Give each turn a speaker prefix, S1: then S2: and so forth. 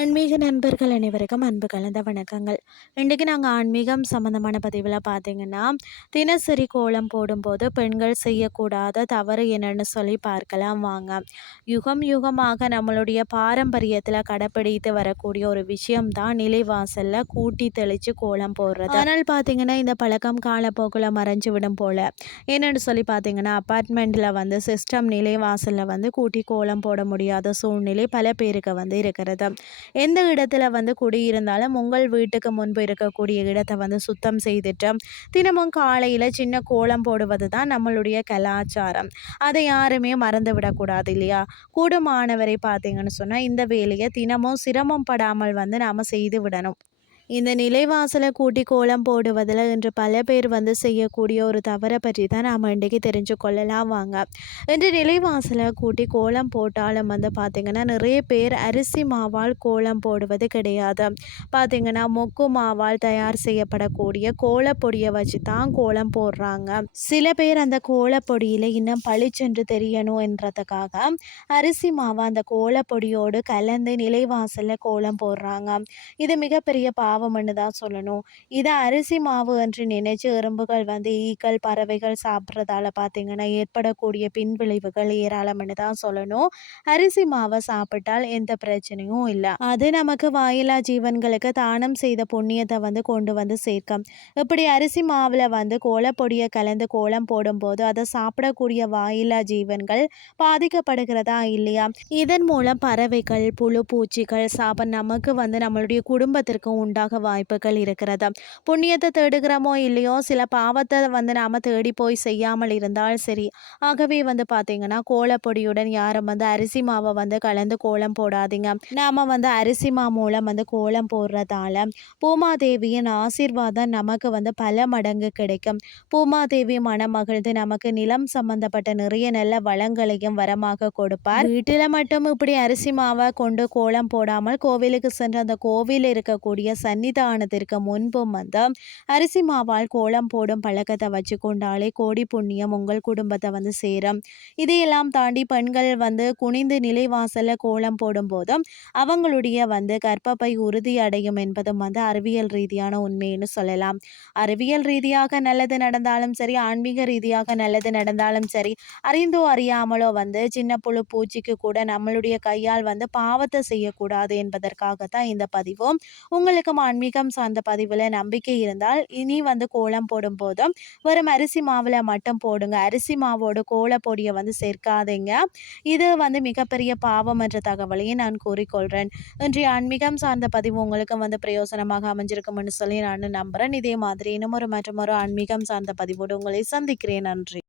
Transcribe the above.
S1: ஆன்மீக நண்பர்கள் அனைவருக்கும் அன்பு கலந்த வணக்கங்கள். இன்றைக்கி நாங்கள் ஆன்மீகம் சம்மந்தமான பதிவில் பார்த்தீங்கன்னா தினசரி கோலம் போடும்போது பெண்கள் செய்யக்கூடாத தவறு என்னன்னு சொல்லி பார்க்கலாம் வாங்க. யுகம் யுகமாக நம்மளுடைய பாரம்பரியத்தில் கடைப்பிடித்து வரக்கூடிய ஒரு விஷயம்தான் நிலைவாசலில் கூட்டி தெளித்து கோலம் போடுறது. ஆனால் பார்த்தீங்கன்னா இந்த பழக்கம் காலப்போக்கில் மறைஞ்சு விடும் போல். என்னென்னு சொல்லி பார்த்தீங்கன்னா அப்பார்ட்மெண்ட்டில் வந்து சிஸ்டம் நிலைவாசலில் வந்து கூட்டி கோலம் போட முடியாத சூழ்நிலை பல பேருக்கு வந்து இருக்கிறது. எந்த இடத்துல வந்து குடியிருந்தாலும் உங்கள் வீட்டுக்கு முன்பு இருக்கக்கூடிய இடத்தை வந்து சுத்தம் செய்துட்டு தினமும் காலையில் சின்ன கோலம் போடுவது தான் நம்மளுடைய கலாச்சாரம். அதை யாருமே மறந்து விடக்கூடாது இல்லையா? கூடுமானவரை பார்த்தீங்கன்னு சொன்னால் இந்த வேலையை தினமும் சிரமம் படாமல் வந்து நாம் செய்து விடணும். இந்த நிலைவாசலை கூட்டி கோலம் போடுவதில் இன்று பல பேர் வந்து செய்யக்கூடிய ஒரு தவறை பற்றி தான் நாம் இன்றைக்கி தெரிஞ்சு கொள்ளலாம் வாங்க. இன்று நிலைவாசலை கூட்டி கோலம் போட்டாலும் வந்து பார்த்திங்கன்னா நிறைய பேர் அரிசி மாவால் கோலம் போடுவது கிடையாது. பார்த்திங்கன்னா மொக்கு மாவால் தயார் செய்யப்படக்கூடிய கோலப்பொடியை வச்சு தான் கோலம் போடுறாங்க. சில பேர் அந்த கோலப்பொடியில் இன்னும் பளிச்சென்று தெரியணும் என்றதுக்காக அரிசி மாவை அந்த கோலப்பொடியோடு கலந்து நிலைவாசலில் கோலம் போடுறாங்க. இது மிகப்பெரிய பாவம் பாவம்னு தான் சொல்லணும். இதை அரிசி மாவு என்று நினைச்சு எறும்புகள் வந்து ஈக்கள் பறவைகள் சாப்பிட்றதால பார்த்தீங்கன்னா ஏற்படக்கூடிய பின்விளைவுகள் ஏராளம்னு தான் சொல்லணும். அரிசி மாவை சாப்பிட்டால் எந்த பிரச்சனையும் இல்லை. அது நமக்கு வாயிலா ஜீவன்களுக்கு தானம் செய்த புண்ணியத்தை வந்து கொண்டு வந்து சேர்க்கும். இப்படி அரிசி மாவில் வந்து கோலப்பொடியை கலந்து கோலம் போடும்போது அதை சாப்பிடக்கூடிய வாயிலா ஜீவன்கள் பாதிக்கப்படுகிறதா இல்லையா? இதன் மூலம் பறவைகள் புழு பூச்சிகள் சாபம் நமக்கு வந்து நம்மளுடைய குடும்பத்திற்கு உண்டாகும் அதிகமாக வாய்ப்புகள் இருக்கிறது. புண்ணியத்தை தேடுகிறோமோ இல்லையோ சில பாவத்தை வந்து நாம் தேடி போய் செய்யாமல் இருந்தால் சரி. ஆகவே வந்து பார்த்தீங்கன்னா கோலப்பொடியுடன் யாரும் வந்து அரிசி மாவை வந்து கலந்து கோலம் போடாதீங்க. நாம் வந்து அரிசி மா மூலம் வந்து கோலம் போடுறதால பூமாதேவியின் ஆசீர்வாதம் நமக்கு வந்து பல மடங்கு கிடைக்கும். பூமாதேவி மணமகிழ்ந்து நமக்கு நிலம் சம்பந்தப்பட்ட நிறைய நல்ல வளங்களையும் வரமாக கொடுப்பார். வீட்டில் மட்டும் இப்படி அரிசி மாவை கொண்டு கோலம் போடாமல் கோவிலுக்கு சென்று அந்த கோவிலில் இருக்கக்கூடிய சன் சன்னிதானத்திற்கு முன்பும் வந்து அரிசி மாவால் கோலம் போடும் பழக்கத்தை வச்சு கொண்டாலே கோடி புண்ணியம் உங்கள் குடும்பத்தை வந்து சேரும். இதையெல்லாம் தாண்டி பெண்கள் வந்து குனிந்து நிலைவாசலில் கோலம் போடும்போதும் அவங்களுடைய வந்து கர்ப்பப்பை உறுதி அடையும் என்பதும் வந்து அறிவியல் ரீதியான உண்மைன்னு சொல்லலாம். அறிவியல் ரீதியாக நல்லது நடந்தாலும் சரி ஆன்மீக ரீதியாக நல்லது நடந்தாலும் சரி அறிந்தோ அறியாமலோ வந்து சின்ன புழு பூச்சிக்கு கூட நம்மளுடைய கையால் வந்து பாவத்தை செய்யக்கூடாது என்பதற்காகத்தான் இந்த பதிவும். உங்களுக்கு ஆன்மீகம் சார்ந்த பதிவில் நம்பிக்கை இருந்தால் இனி வந்து கோலம் போடும் போதும் வெறும் அரிசி மாவில் மட்டும் போடுங்க. அரிசி மாவோட கோலப்பொடியை வந்து சேர்க்காதீங்க. இது வந்து மிகப்பெரிய பாவம் என்ற தகவலையும் நான் கூறிக்கொள்கிறேன் இன்றைய ஆன்மீகம் சார்ந்த பதிவு உங்களுக்கு வந்து பிரயோசனமாக அமைஞ்சிருக்கும்னு சொல்லி நான் நம்புகிறேன் இதே மாதிரி இன்னும் ஒரு மற்றும் ஒரு ஆன்மீகம் சார்ந்த பதிவோடு உங்களை சந்திக்கிறேன். நன்றி.